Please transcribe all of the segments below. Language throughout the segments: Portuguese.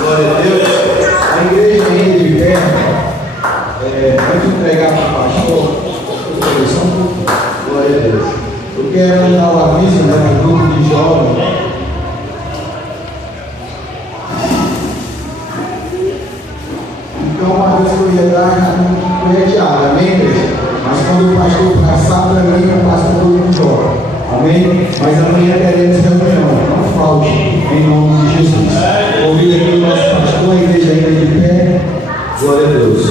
Glória a Deus. A igreja ainda de pé. Vamos entregar para o pastor. Glória a Deus. Eu quero dar o aviso para o grupo de jovens. Então, uma vez que eu ia dar, não é diário, amém, igreja? Mas quando o pastor passar para mim, eu passo para todo mundo embora. Amém? Mas amanhã teremos reunião. Não falte, em nome de Jesus. Convido aqui o nosso pastor, a igreja ainda de pé. Glória a Deus.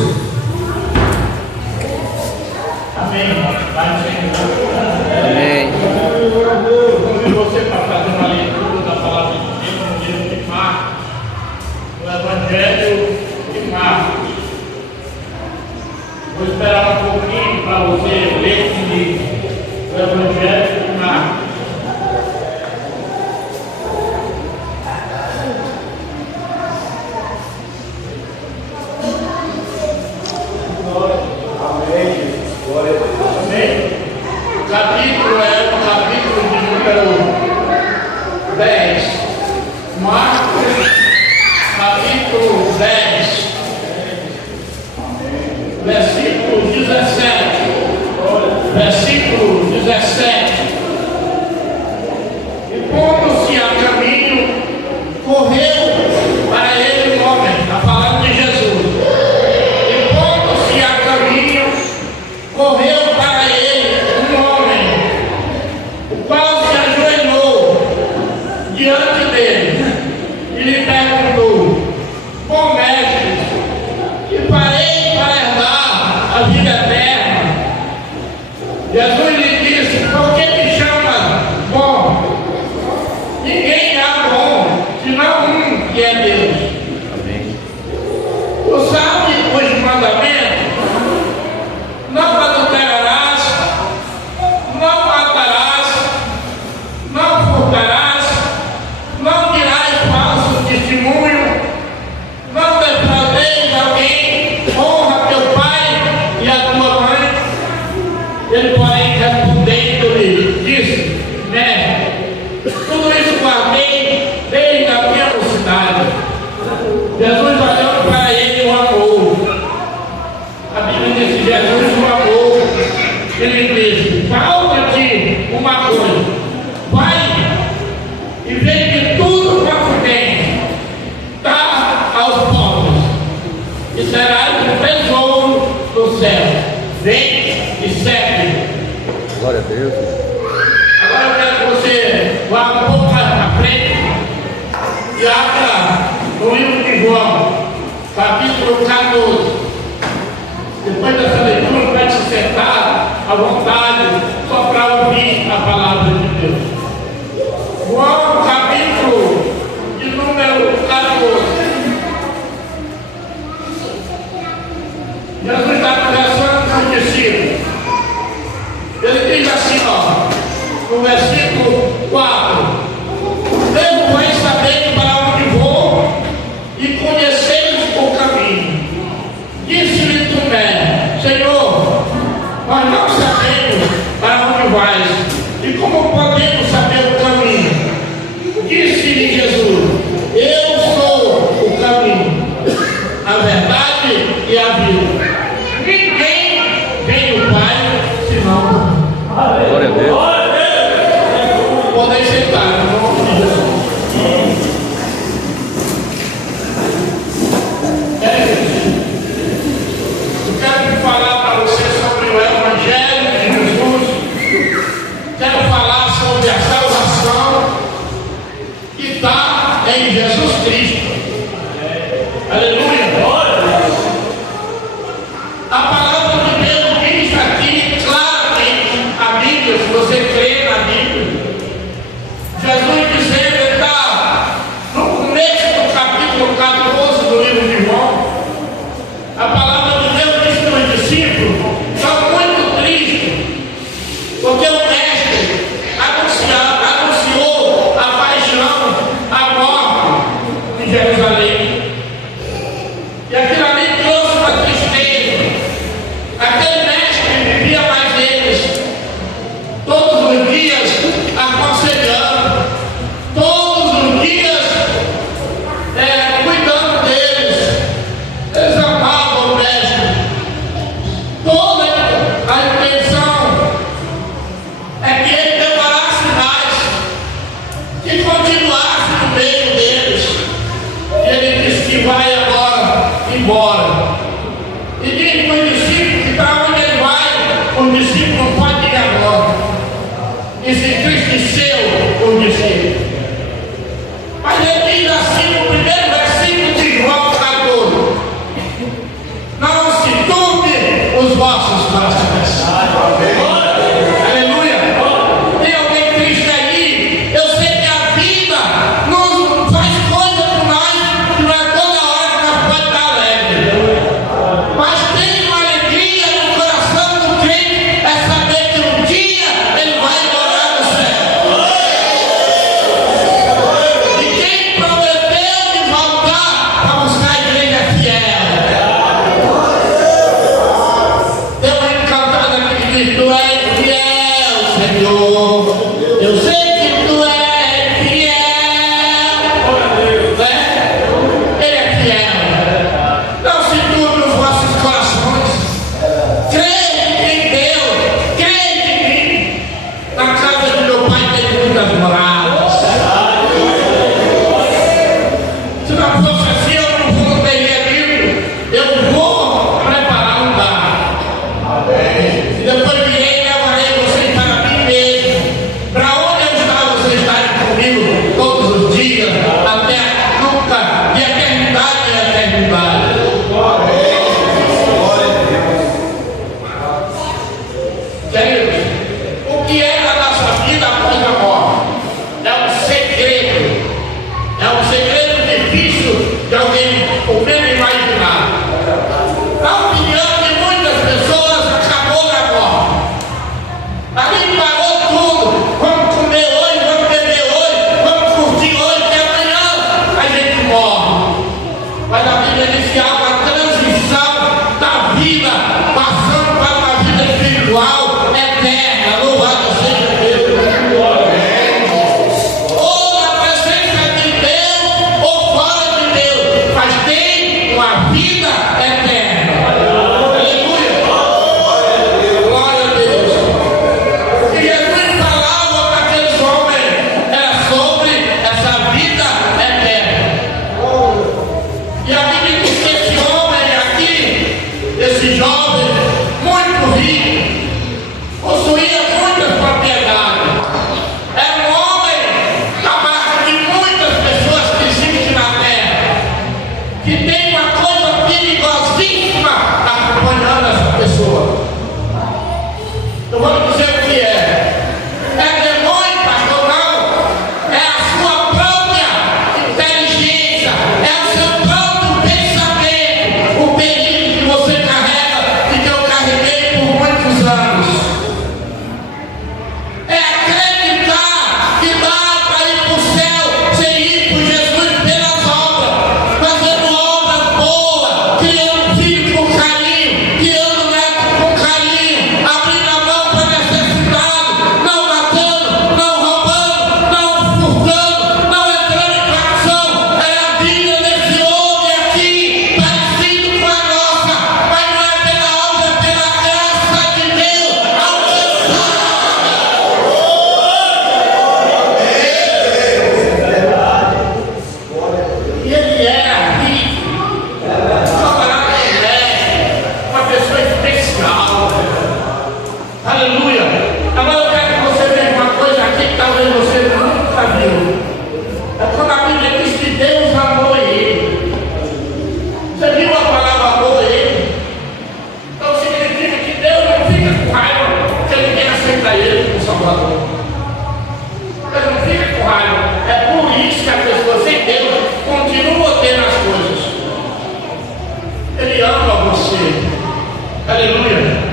Amém. Amém. Eu convido você para fazer uma leitura da palavra de Deus no livro de Marcos, no Evangelho de Marcos. Vou esperar um pouquinho para você ler comigo o Evangelho de Marcos. Amém. Glória a Deus. Amém? O capítulo é o capítulo de número 10. Marcos, capítulo 10, versículo 17. Versículo 17. E pondo-se a caminho, correu para ele um homem, está falando de Jesus. E pondo-se a caminho, correu para ele um homem, o qual se ajoelhou diante dele e lhe perguntou: bom mestre, que farei para herdar a vida eterna? Jesus lhe disse: por que me chama bom? Ninguém há bom, senão um, que é Deus. Amém. Tu sabe os mandamentos? Não adulterarás, não matarás, não furtarás, não dirás falso testemunho, não defraudeis alguém, honra teu pai e a tua mãe. Ele, porém, respondendo-lhe, disse: mestre, tudo isso guardei desde a minha mocidade. Jesus, olhando para ele, o amou. A Bíblia diz que Jesus o amou. Ele disse: falta-te uma coisa, vai e vende tudo quanto tens, dá aos pobres, e serás um tesouro no céu. Vem e segue. Glória a Deus. Agora eu quero que você vá um pouco mais para frente e abra no livro de João, capítulo 14. Depois dessa leitura, vai se sentar à vontade só para ouvir a palavra de Deus. João, capítulo de número 14. Jesus está conversando com os discípulos. Ele diz assim, ó, no versículo 4: devo, pois, saber para onde vou e conheceis o caminho. Disse-lhe Tomé: Senhor, nós não sabemos para onde vais, e como podemos saber o caminho? Disse-lhe Jesus: eu sou o caminho, a verdade e a vida. Ninguém vem ao Pai senão. Glória a Deus. Podem sentar, no nome de Jesus. Eu quero falar para você sobre o Evangelho de Jesus. Quero falar sobre a salvação que está em Jesus Cristo. Aleluia. A palavra de Deus diz aqui claramente, a Bíblia, se você crê na Bíblia, Jesus dizendo, ele está no começo do capítulo 14 do livro de João. A palavra de Deus diz que os discípulos estão muito tristes, porque o mestre anunciou a paixão, a morte em Jerusalém. E aquilo ali trouxe uma tristeza. Aquele mestre vivia mais eles, todos os dias aconselhando, todos os dias cuidando fosse assim, eu não vou no terreno, eu vou preparar um lugar. E depois virei e levarei vocês para mim mesmo. Para onde eu estava, vocês estarem comigo todos os dias, até nunca, de eternidade em eternidade. Queridos, o que é na nossa vida após a morte? É um segredo. É um segredo difícil de alguém poder imaginar. Na opinião de muitas pessoas, acabou na morte. Ali parou tudo. Vamos comer hoje, vamos beber hoje, vamos curtir hoje, que amanhã a gente morre. Mas a Bíblia diz que há uma transição da vida, passando para uma vida espiritual eterna. Louvado seja Deus. Ou na presença de Deus, ou fora de Deus, mas tem uma vida eterna. Aleluia. Glória a Deus. O que Jesus falava para aqueles homens era sobre essa vida eterna. E a Bíblia diz que esse homem aqui, esse jovem, muito rico, possuía muitas propriedades. Era um homem da marca de muitas pessoas que existem na terra, que tem uma coisa perigosíssima acompanhando essa pessoa. Eu vou dizer o que é. É demônio, pastor, não. É a sua própria inteligência, é o seu próprio pensamento, o perigo que você carrega e que eu carreguei por muitos anos. É acreditar que dá para ir para o céu sem ir por Jesus pelas obras, fazendo obras boas, criando filhos com carinho, criando netos com carinho, abrindo a mão para necessitado, não matando, não roubando, não furtando, não entrando em corrupção. É a vida desse homem aqui, parecido com a nossa, mas não é pela obra, é pela graça de Deus alcançada. E ele era rico, trabalhava em leve, uma pessoa especial. Aleluia. Agora eu quero que você veja uma coisa aqui que talvez você nunca viu. É quando a Bíblia diz que Deus amou ele. Você viu a palavra amor ele? Então significa que Deus não fica com raiva que ninguém aceita ele como Salvador. Deus não fica com raiva. É por isso que a pessoa sem Deus continua tendo as coisas. Ele ama você. Aleluia.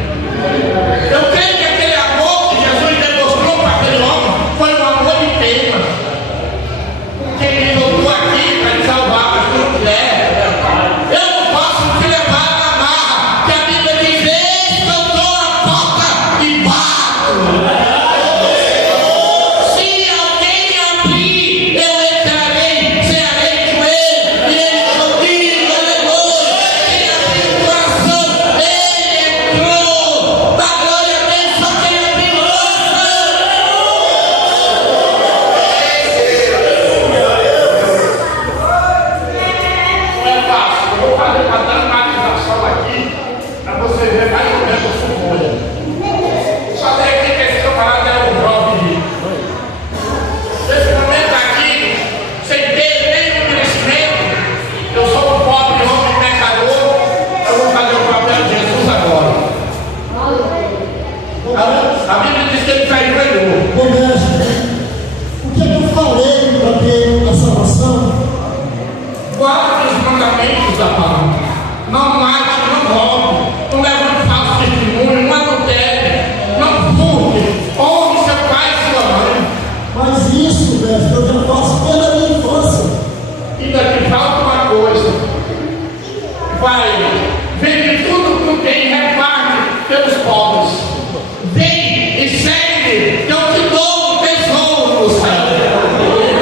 Eu creio que aquele amor que Jesus demonstrou para aquele homem foi um amor de pena. Quem me botou aqui para te salvar, mas tu não quer. Eu não posso te levar na marra, que a Bíblia diz: eis que eu estou à porta e bato. Se alguém abrir, eu entrarei, cearei com ele, e ele comigo, aleluia. Quem abriu o coração, ele entrou. Dá glória a Deus, só quem abriu o coração. Não é fácil. Eu vou fazer uma dramatização aqui para você ver mais ou menos o sumo. Só tem aqui que esse camarada é um jovem rico. Nesse momento aqui, sem ter nenhum merecimento, eu sou um pobre homem pecador, eu vou fazer o papel de Jesus agora. A Bíblia diz que ele caiu e ganhou. Ô mestre, o que é que eu falei para ter a salvação? Guarde os mandamentos da palavra. Não mate, não roube, não leve falso testemunho, não adultere, não furte, honre seu pai e sua mãe. Mas isso, mestre, eu já faço desde a minha infância. Ainda te falta uma coisa. Vai, vende tudo com quem reparte pelos pobres. Vem e segue, que eu te dou um tesouro no céu. Aleluia.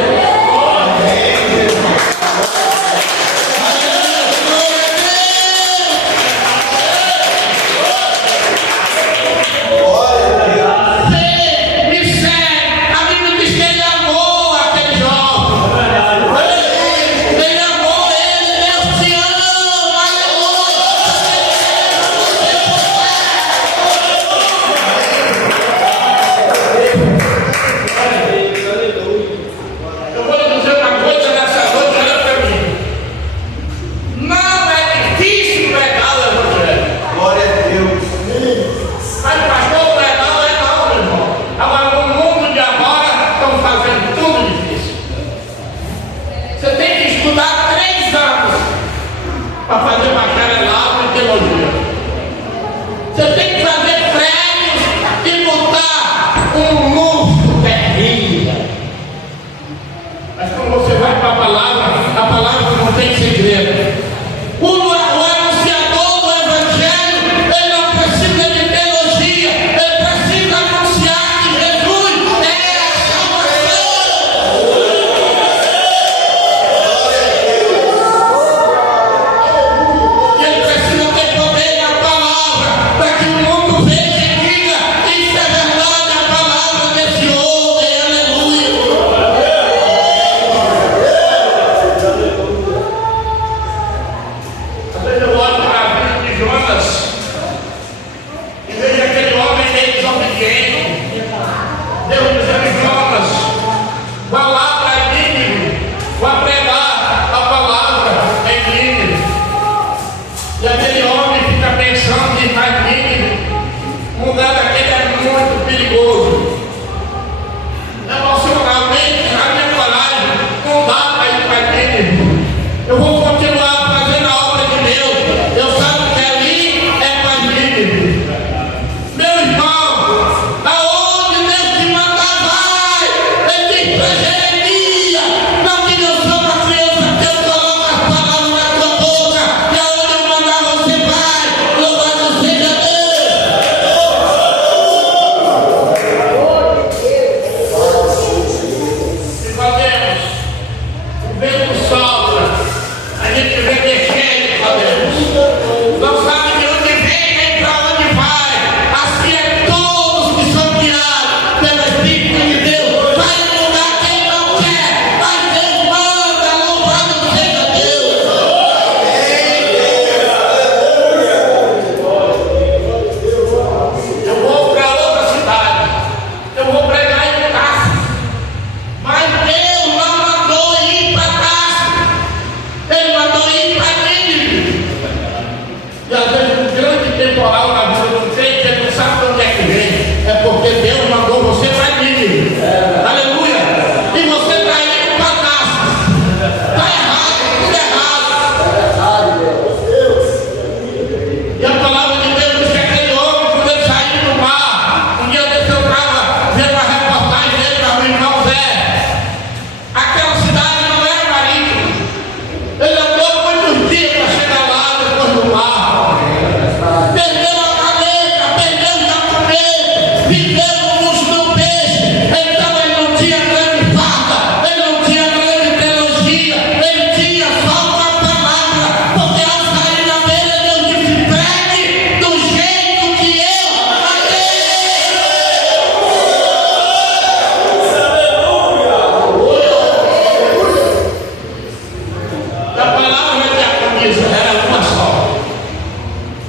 E a palavra de Jacó diz, era uma só.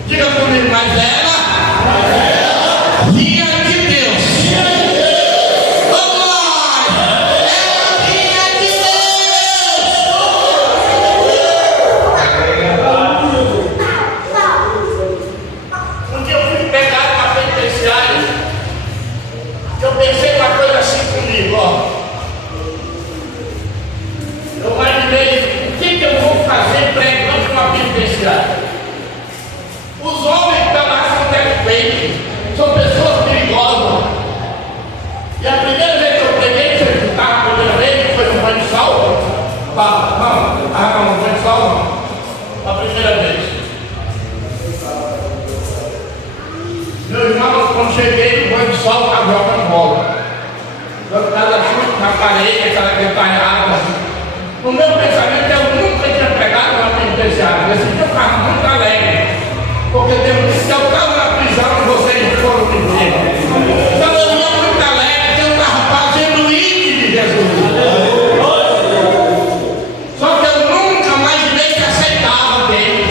Diga comigo, mas ela vinha de Deus. Vamos lá! Ela vinha de Deus. Um dia eu fui pegar uma penitenciária. Eu pensei uma coisa assim comigo, ó. Eu imaginei o que eu vou fazer pregando uma penitenciária. Os homens que estão lá são delinquentes, são pessoas perigosas. E a primeira vez que eu peguei, você estava a primeira vez, foi no banho de sol? Não, no banho de sol não. A primeira vez. Meu irmão, quando cheguei no banho de sol, estava jogando bola. Dando cada chute na parede, aquela detalhada. No meu pensamento, eu nunca tinha pregado uma penitenciária. Esse dia eu estava muito alegre. Porque Deus, eu estava na prisão e vocês foram me ver. Então eu ia muito alegre, que eu estava fazendo o ID de Jesus. Só que eu nunca imaginei que aceitava Deus.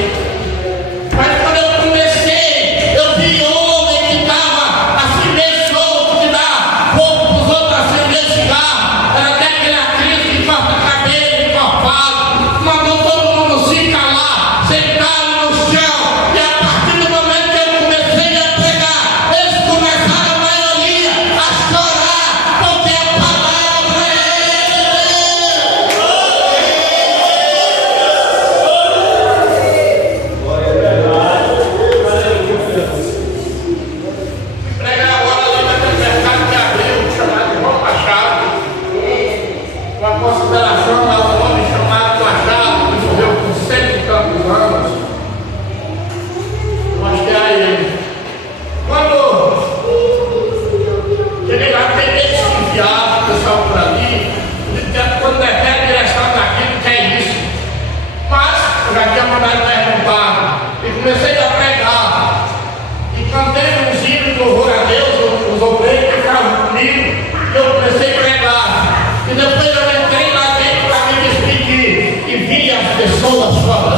Mas quando eu comecei, eu vi homem que estava assim meio solto, que dá pouco para os outros acender cigarro. Era até aquela crise que corta cabelo, encorpado. Mandou todo mundo se calar, sentado no chão. E a partir do momento que eu comecei a pregar, eles começaram a maioria a chorar, porque a palavra pregar agora ali naquele mercado que abriu, chamado João Machado, uma consideração a um homem chamado Machado, que morreu com 100 e tantos anos. Eu acho que era ele. Quando cheguei lá, tem desconfiado, o pessoal por ali, quando der a direção daquilo, que é isso. Mas eu já tinha mandado perguntar e comecei a pregar. E cantei uns hinos de louvor a Deus, os obreiros que ficavam comigo, e eu comecei a pregar. E depois eu entrei lá dentro para me despedir e vi as pessoas chorando.